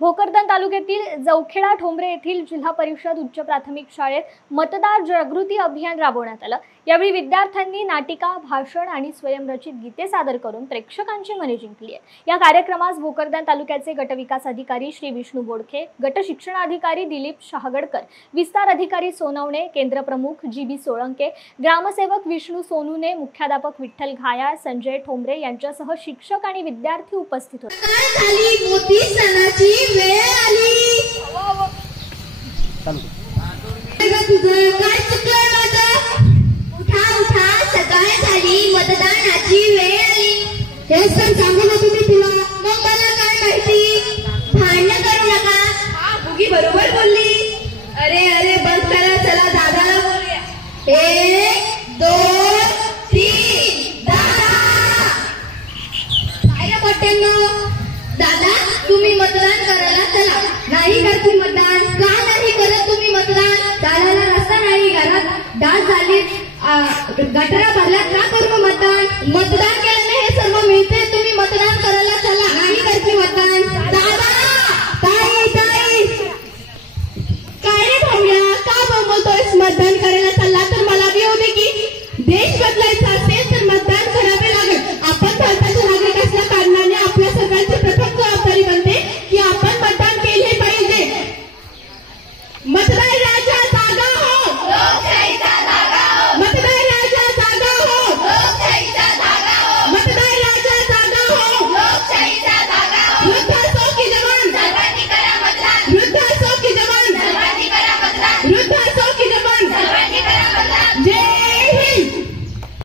भोकरदन तालुक्यातील जवखेडा ठोंबरे येथील जिल्हा परिषद उच्च प्राथमिक शाळेत मतदार जागृती अभियान राबवण्यात आलं। यावेळी विद्यार्थ्यांनी नाटिका, भाषण आणि स्वयंरचित गीते सादर करून प्रेक्षकांची मने जिंकली आहे। या कार्यक्रमास भोकरदन तालुक्याचे गटविकास अधिकारी श्री विष्णू बोडखे, गट शिक्षणाधिकारी दिलीप शहागडकर, विस्तार अधिकारी सोनवणे, केंद्र प्रमुख जी.बी. सोळंके, ग्रामसेवक विष्णू सोनूने, मुख्याध्यापक विठ्ठल घायाळ, संजय ठोंबरे यांच्यासह शिक्षक आणि विद्यार्थी उपस्थित होते। वेळ आली तुझं काय चुकलं माझं? उठा उठा, सकाळ झाली, मतदानाची वेळ आली। हे सर सांगू ना तुम्ही तुला, मग मला काय माहिती? भांडण करू नका। हा बुगी बरोबर बोलली। अरे अरे बस करा, चला दादाला बोलूया। 1 2 3 दादा। काय रे पट्ट्यांनो, दादा तुम्ही मतदान करायला चला। नाही करती मतदान? का नाही करत तुम्ही मतदान? चालायला रस्ता नाही, घरात डास झाली, गटारा